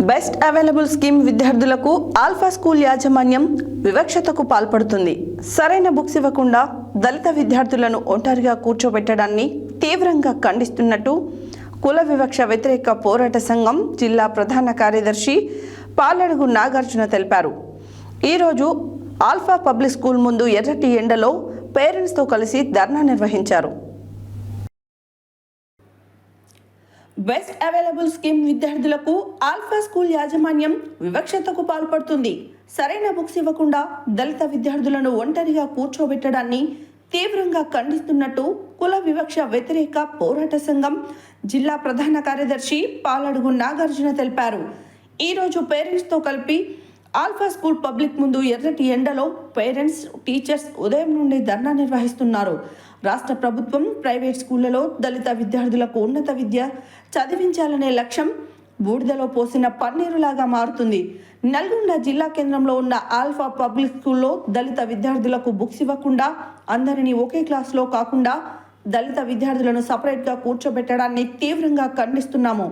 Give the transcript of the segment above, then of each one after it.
Best available scheme విద్యార్థులకు alpha school యాజమాన్యం వివక్షతకు పాల్పడుతుంది. సరైన బుక్స్ ఇవ్వకుండా దళిత విద్యార్థులను ఒంటరిగా కూర్చోబెట్టడాన్ని తీవ్రంగా ఖండిస్తున్నట్టు కుల వివక్ష వ్యతిరేక పోరాట సంఘం జిల్లా ప్రధాన కార్యదర్శి పాలడుగు నాగార్జున తెలిపారు. ఈరోజు ఆల్ఫా పబ్లిక్ స్కూల్ ముందు ఎర్రటి ఎండలో పేరెంట్స్తో కలిసి ధర్నా నిర్వహించారు. బెస్ట్ అవైలబుల్ స్కీమ్ విద్యార్థులకు ఆల్ఫా స్కూల్ యాజమాన్యం వివక్షతకు పాల్పడుతుంది. సరైన బుక్స్ ఇవ్వకుండా దళిత విద్యార్థులను ఒంటరిగా కూర్చోబెట్టడాన్ని తీవ్రంగా ఖండిస్తున్నట్టు కుల వివక్ష వ్యతిరేక పోరాట సంఘం జిల్లా ప్రధాన కార్యదర్శి పాలడుగు నాగార్జున తెలిపారు. ఈరోజు పేరెంట్స్తో కలిపి ఆల్ఫా స్కూల్ పబ్లిక్ ముందు ఎర్రటి ఎండలో పేరెంట్స్ టీచర్స్ ఉదయం నుండి ధర్నా నిర్వహిస్తున్నారు. రాష్ట్ర ప్రభుత్వం ప్రైవేట్ స్కూళ్ళలో దళిత విద్యార్థులకు ఉన్నత విద్య చదివించాలనే లక్ష్యం బూడిదలో పోసిన పన్నీరులాగా మారుతుంది. నల్గొండ జిల్లా కేంద్రంలో ఉన్న ఆల్ఫా పబ్లిక్ స్కూల్లో దళిత విద్యార్థులకు బుక్స్ ఇవ్వకుండా అందరినీ ఒకే క్లాస్లో కాకుండా దళిత విద్యార్థులను సపరేట్గా కూర్చోబెట్టడాన్ని తీవ్రంగా ఖండిస్తున్నాము.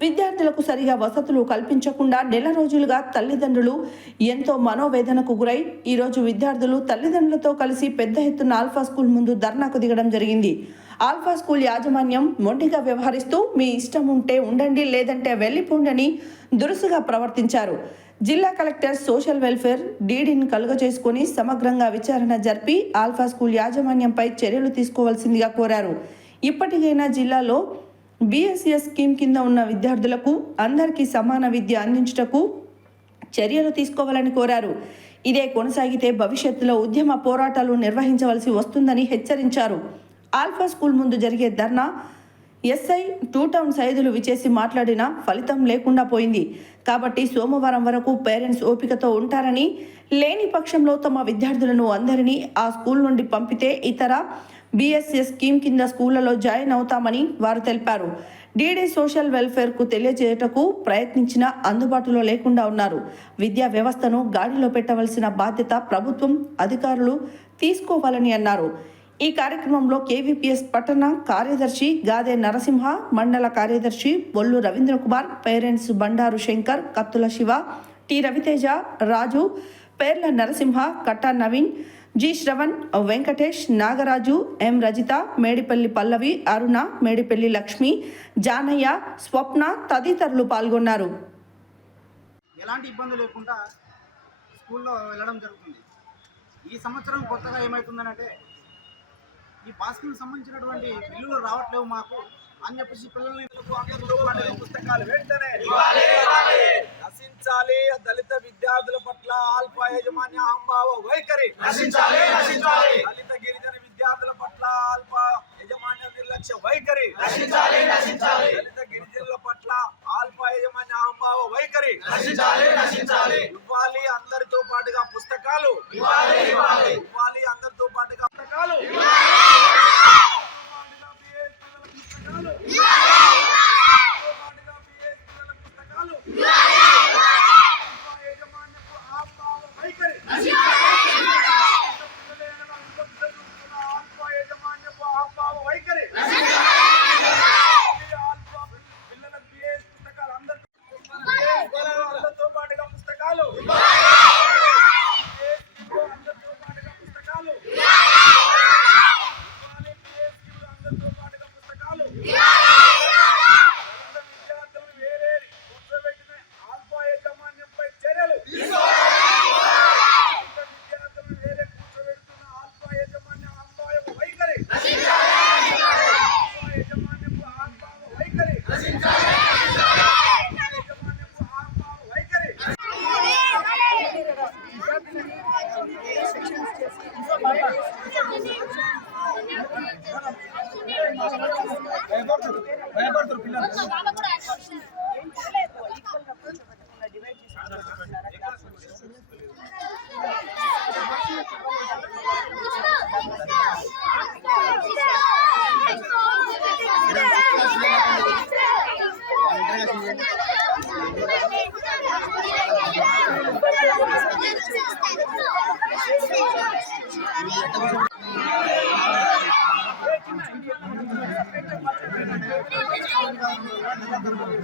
విద్యార్థులకు సరిగా వసతులు కల్పించకుండా నెల రోజులుగా తల్లిదండ్రులు ఎంతో మనోవేదనకు గురై ఈరోజు విద్యార్థులు తల్లిదండ్రులతో కలిసి పెద్ద ఎత్తున ఆల్ఫా స్కూల్ ముందు ధర్నాకు దిగడం జరిగింది. ఆల్ఫా స్కూల్ యాజమాన్యం మొండిగా వ్యవహరిస్తూ మీ ఇష్టం ఉంటే ఉండండి లేదంటే వెళ్ళిపోండని దురుసుగా ప్రవర్తించారు. జిల్లా కలెక్టర్ సోషల్ వెల్ఫేర్ డీడీని కలుగజేసుకుని సమగ్రంగా విచారణ జరిపి ఆల్ఫా స్కూల్ యాజమాన్యంపై చర్యలు తీసుకోవాల్సిందిగా కోరారు. ఇప్పటికైనా జిల్లాలో బీఎస్ఎస్ స్కీమ్ కింద ఉన్న విద్యార్థులకు అందరికీ సమాన విద్య అందించుటకు చర్యలు తీసుకోవాలని కోరారు. ఇదే కొనసాగితే భవిష్యత్తులో ఉద్యమ పోరాటాలు నిర్వహించవలసి వస్తుందని హెచ్చరించారు. ఆల్ఫా స్కూల్ ముందు జరిగే dharna SI two town Saidulu విచేసి మాట్లాడినా ఫలితం లేకుండా పోయింది. కాబట్టి సోమవారం వరకు పేరెంట్స్ ఓపికతో ఉంటారని లేని పక్షంలో తమ విద్యార్థులను అందరినీ ఆ స్కూల్ నుండి పంపితే ఇతర బీఎస్సీ స్కీమ్ కింద స్కూళ్ళలో జాయిన్ అవుతామని వారు తెలిపారు. డీడీ సోషల్ వెల్ఫేర్కు తెలియజేయటకు ప్రయత్నించినా అందుబాటులో లేకుండా ఉన్నారు. విద్యా వ్యవస్థను గాడిలో పెట్టవలసిన బాధ్యత ప్రభుత్వం అధికారులు తీసుకోవాలని అన్నారు. ఈ కార్యక్రమంలో కేవీపీఎస్ పట్టణ కార్యదర్శి గాదే నరసింహ మండల కార్యదర్శి Bollu Ravindra Kumar parents Bandaru Shankar Kathula Siva T Raviteja Raju Perla Narasimha Katta Naveen G Sravan Venkatesh Nagaraju M Rajitha Medipalli Pallavi Aruna Medipalli Lakshmi Janaiah Swapna తదితరులు పాల్గొన్నారు. ఎలాంటి ఇబ్బంది లేకుండా స్కూల్లో వెళ్ళడం జరుగుతుంది. ఈ సంవత్సరం కొత్తగా ఏమవుతుందనంటే ఈ బాస్కిల్ సంబంధించినటువంటి బిల్లులు రావట్లేవు మాకు. అని చెప్పేసి పిల్లల్ని పుస్తకాలు వెంటనే నశించాలి దళిత విద్యార్థుల పట్ల ఆల్ఫా యాజమాన్య అంబావ వైఖరి. దళిత గిరిజన విద్యార్థుల పట్ల ఆల్ఫా యజమాన్య నిర్లక్ష్య వైఖరి. వైఖరి 那咱们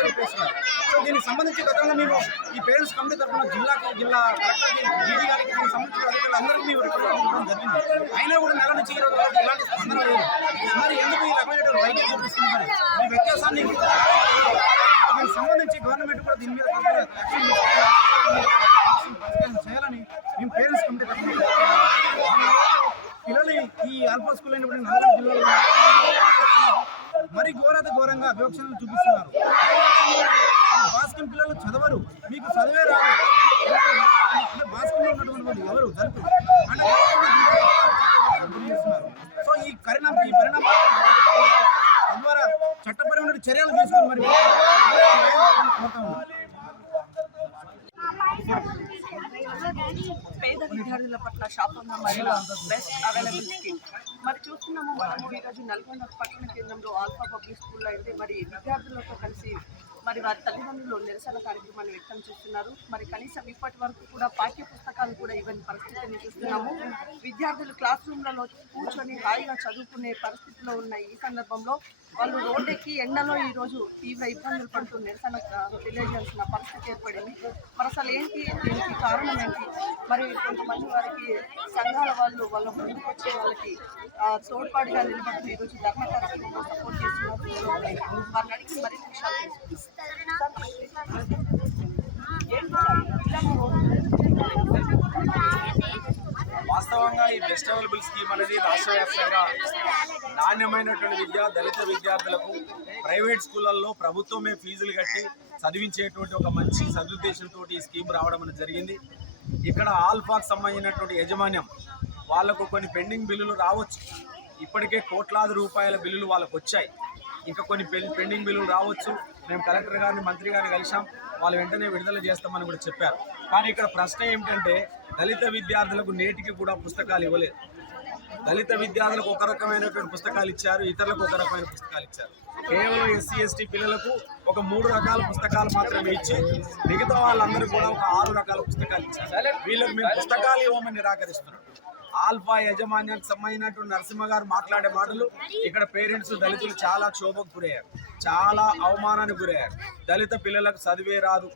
చెప్పేసి సో దీనికి సంబంధించి గతంలో మేము ఈ పేరెంట్స్ కమిటీ తరఫున జిల్లాకి జిల్లా కలెక్టర్కి డీడీ గారికి దీనికి సంబంధించిన అధికారులు అందరికీ మేము రిప్రజెంట్ చేయడం జరిగింది. అయినా కూడా నెల నుంచి ఈ రోజు వరకు ఎలాంటి స్పందన లేదు. మరి ఎందుకు ఈ రకమైన వైద్యం చూపిస్తుంది ఈ వ్యత్యాసాన్ని దీనికి సంబంధించి గవర్నమెంట్ కూడా దీని మీద చేయాలని మేము పేరెంట్స్ కమిటీ తరఫున పిల్లలు ఈ ఆల్ఫా స్కూల్ అయినప్పుడు నగరం జిల్లాలో మరి ఘోరత ఘోరంగా వివక్షను చూపిస్తున్నారు. భాస్కం పిల్లలు చదవరు. మీకు చదివే రాదు. అంటే భాస్కంలో ఉన్నటువంటి ఎవరు? జరుపు. సో ఈ పరిణామం ఈ పరిణామం తద్వారా చట్టపరమైన చర్యలు తీసుకుని మరి పేద విద్యార్థుల పట్ల శాపంగా మరియు బెస్ట్ అవైలబుల్ స్కీమ్ మరి చూస్తున్నాము మనము ఈరోజు నల్గొండ పట్టణ కేంద్రంలో ఆల్ఫా పబ్లిక్ స్కూల్లో అయితే మరి విద్యార్థులతో కలిసి మరి వారి తల్లిదండ్రులు నిరసన కార్యక్రమాన్ని వ్యక్తం చేస్తున్నారు. మరి కనీసం ఇప్పటి వరకు కూడా పాఠ్య పుస్తకాలు కూడా ఇవ్వని పరిస్థితిని చూస్తున్నాము. విద్యార్థులు క్లాస్ రూమ్లలో కూర్చొని హాయిగా చదువుకునే పరిస్థితిలో ఉన్న ఈ సందర్భంలో వాళ్ళు రోడ్డెక్కి ఎండలో ఈరోజు తీవ్ర ఇబ్బందులు పడుతూ నిరసన తెలియజేయాల్సిన పరిస్థితి ఏర్పడింది. మరి అసలు ఏంటి? దీనికి కారణం ఏంటి? మరి కొంతమంది వారికి సంఘాల వాళ్ళు వాళ్ళ ముందుకు వచ్చే వాళ్ళకి తోడ్పాటుగా నిలబడుతున్న ఈరోజు ధర్మ కార్యక్రమంలో సపోర్ట్ చేస్తున్నారు. వారిని అడిగి మరింత విషయాలు తెలుసుకుందాం. వాస్తవంగా ఈ బెస్ట్ అవైలబుల్ స్కీమ్ అనేది రాష్ట్ర వ్యాప్తంగా నాణ్యమైనటువంటి విద్య దళిత విద్యార్థులకు ప్రైవేట్ స్కూళ్ళల్లో ప్రభుత్వమే ఫీజులు కట్టి చదివించేటువంటి ఒక మంచి సదుద్దేశంతో ఈ స్కీమ్ రావడం అనేది జరిగింది. ఇక్కడ ఆల్ఫాక్ సంబంధించినటువంటి యాజమాన్యం వాళ్ళకు కొన్ని పెండింగ్ బిల్లులు రావచ్చు. ఇప్పటికే కోట్లాది రూపాయల బిల్లులు వాళ్ళకు వచ్చాయి. ఇంకా కొన్ని పెండింగ్ బిల్లులు రావచ్చు. మేము కలెక్టర్ గారిని మంత్రి గారిని కలిసాం వాళ్ళు వెంటనే విడుదల చేస్తామని కూడా చెప్పారు. కానీ ఇక్కడ ప్రశ్న ఏమిటంటే దళిత విద్యార్థులకు నేటికి కూడా పుస్తకాలు ఇవ్వలేదు. దళిత విద్యార్థులకు ఒక రకమైనటువంటి పుస్తకాలు ఇచ్చారు ఇతరులకు ఒక రకమైన పుస్తకాలు ఇచ్చారు. కేవలం ఎస్సీ ఎస్టీ పిల్లలకు ఒక మూడు రకాల పుస్తకాలు మాత్రమే ఇచ్చి మిగతా వాళ్ళందరూ కూడా ఒక ఆరు రకాల పుస్తకాలు ఇచ్చారు. వీళ్ళకి మేము పుస్తకాలు ఇవ్వమని నిరాకరిస్తున్నాం. ఆల్ఫా యాజమాన్యానికి సంబంధించినటువంటి నరసింహ గారు మాట్లాడే మాటలు ఇక్కడ పేరెంట్స్ దళితులు చాలా క్షోభకు గురయ్యారు. చాలా అవమానానికి గురయ్యారు. దళిత పిల్లలకు చదివే రాదు.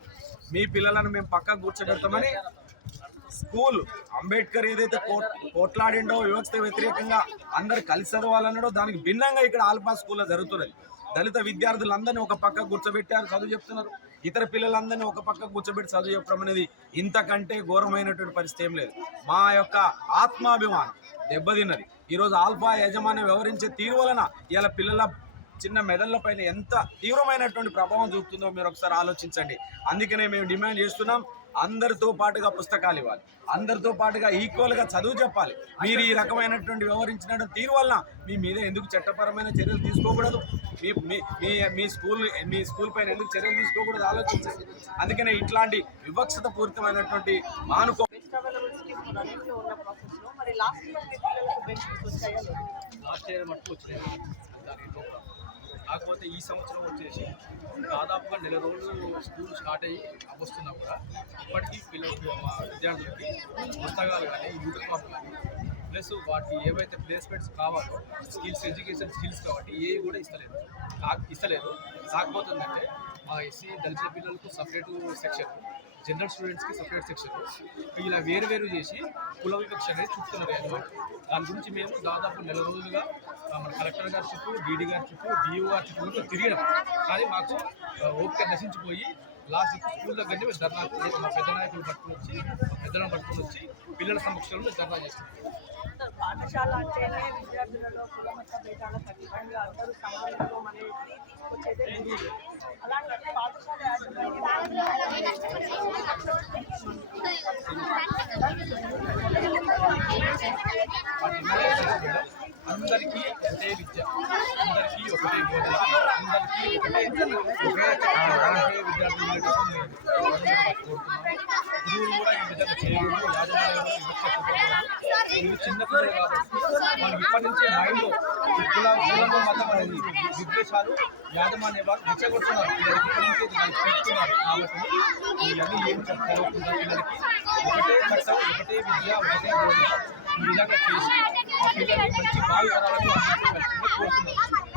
మీ పిల్లలను మేము పక్కకు కూర్చోబెడతామని స్కూల్ అంబేద్కర్ ఏదైతే కోట్ కోట్లాడిండో వ్యవస్థ వ్యతిరేకంగా అందరు కలిసి చదవాలన్నాడో దానికి భిన్నంగా ఇక్కడ ఆల్ఫా స్కూల్లో జరుగుతున్నది. దళిత విద్యార్థులందరినీ ఒక పక్క కూర్చోబెట్టారు చదువు చెప్తున్నారు. ఇతర పిల్లలందరినీ ఒక పక్క కూర్చోబెట్టి చదువు చెప్పడం అనేది ఇంతకంటే ఘోరమైనటువంటి పరిస్థితి ఏం లేదు. మా యొక్క ఆత్మాభిమానం దెబ్బతిన్నది. ఈరోజు ఆల్ఫా యజమాని వ్యవహరించే తీరు వలన ఇలా పిల్లల చిన్న మెదళ్ళ పైన ఎంత తీవ్రమైనటువంటి ప్రభావం చూపుతుందో మీరు ఒకసారి ఆలోచించండి. అందుకనే మేము డిమాండ్ చేస్తున్నాం అందరితో పాటుగా పుస్తకాలు ఇవ్వాలి. అందరితో పాటుగా ఈక్వల్గా చదువు చెప్పాలి. మీరు ఈ రకమైనటువంటి వ్యవహరించిన తీరు వలన మీ మీద ఎందుకు చట్టపరమైన చర్యలు తీసుకోకూడదు? మీ మీ మీ మీ స్కూల్ మీ స్కూల్ పైన ఎందుకు చర్యలు తీసుకోకూడదు ఆలోచించండి అందుకనే ఇట్లాంటి వివక్షత పూరితమైనటువంటి మానుకో లాస్ట్ ఇయర్ మీ పిల్లలకు బెనిఫిట్స్ వచ్చాయా లేదా? లాస్ట్ ఇయర్ మటుకు వచ్చినాయి కాకపోతే ఈ సంవత్సరం వచ్చేసి దాదాపుగా నెల రోజులు స్కూల్ స్టార్ట్ అయ్యి వస్తున్నా కూడా ఇప్పటికీ పిల్లలకి మా విద్యార్థులకి పుస్తకాలు కానీ యూనిఫామ్ కానీ ప్లస్ వాటి ఏవైతే ప్లేస్మెంట్స్ కావాలో స్కిల్స్ ఎడ్యుకేషన్ స్కిల్స్ కాబట్టి ఏవి కూడా ఇస్తలేదు. కా ఇస్తలేదు. కాకపోతుందంటే మా ఎస్సీ దళిత పిల్లలకు సపరేట్ సెక్షన్ జనరల్ స్టూడెంట్స్కి సపరేట్ సెక్షన్ ఇలా వేరు వేరు చేసి కుల వివక్ష అనేది చూపుతున్నారు అనమాట దాని గురించి మేము దాదాపు నెల రోజులుగా మన కలెక్టర్ గారి చుట్టూ డీడీ గారి చుట్టూ డిఓ గారి చుట్టూ తిరిగినాం. కానీ మాకు ఓపిక నశించిపోయి లాస్ట్ స్కూల్ దగ్గరనే మేము ధర్నా మా పెద్ద నాయకులు పట్టుకుని వచ్చి పెద్దలను పట్టుకుని వచ్చి పిల్లల సమక్షంలో ధర్నా చేస్తున్నాం. పాఠశాల అంటేనే విద్యార్థులలో కులమత భేదాల ఖచ్చితంగా అందరూ సమానంలో అనేది తీసుకొచ్చేదే గురువు అలాంటి పాఠశాల వాటి నిర్ణయించడం అందరికీ ఒకటే విద్య. అందరికీ ఒకటే బోధన. అందరికీ ఒకటే ఒకే ఒకే విద్యార్థులు కోసం నేను కోరుతున్నాను గురువులు కూడా ఈ విధంగా చేయకూడదు. యాజమాన్యం కూడా వివక్ష చూపకూడదు ఇవి చిన్న పిల్లలు కాబట్టి వాళ్ళకి ఇప్పటి నుంచే మైండ్లో కుల కులంలో మాత్రం అనేది విద్వేషాలు యాజమాన్య వాళ్ళు రెచ్చగొడుతున్నారు పిల్లలకి ఇప్పటి నుంచే దాన్ని పెడుతున్నారు కాబట్టి ఇవన్నీ ఏం చెప్తారో పిల్లలకి ఒకటే చట్టం ఒకటే విద్య ఒకటే బోధన ఈ విధంగా చేసి ఆ పిల్లల్ని మంచి భావి తరాలకు అందించవలసిందిగా కోరుతున్నాను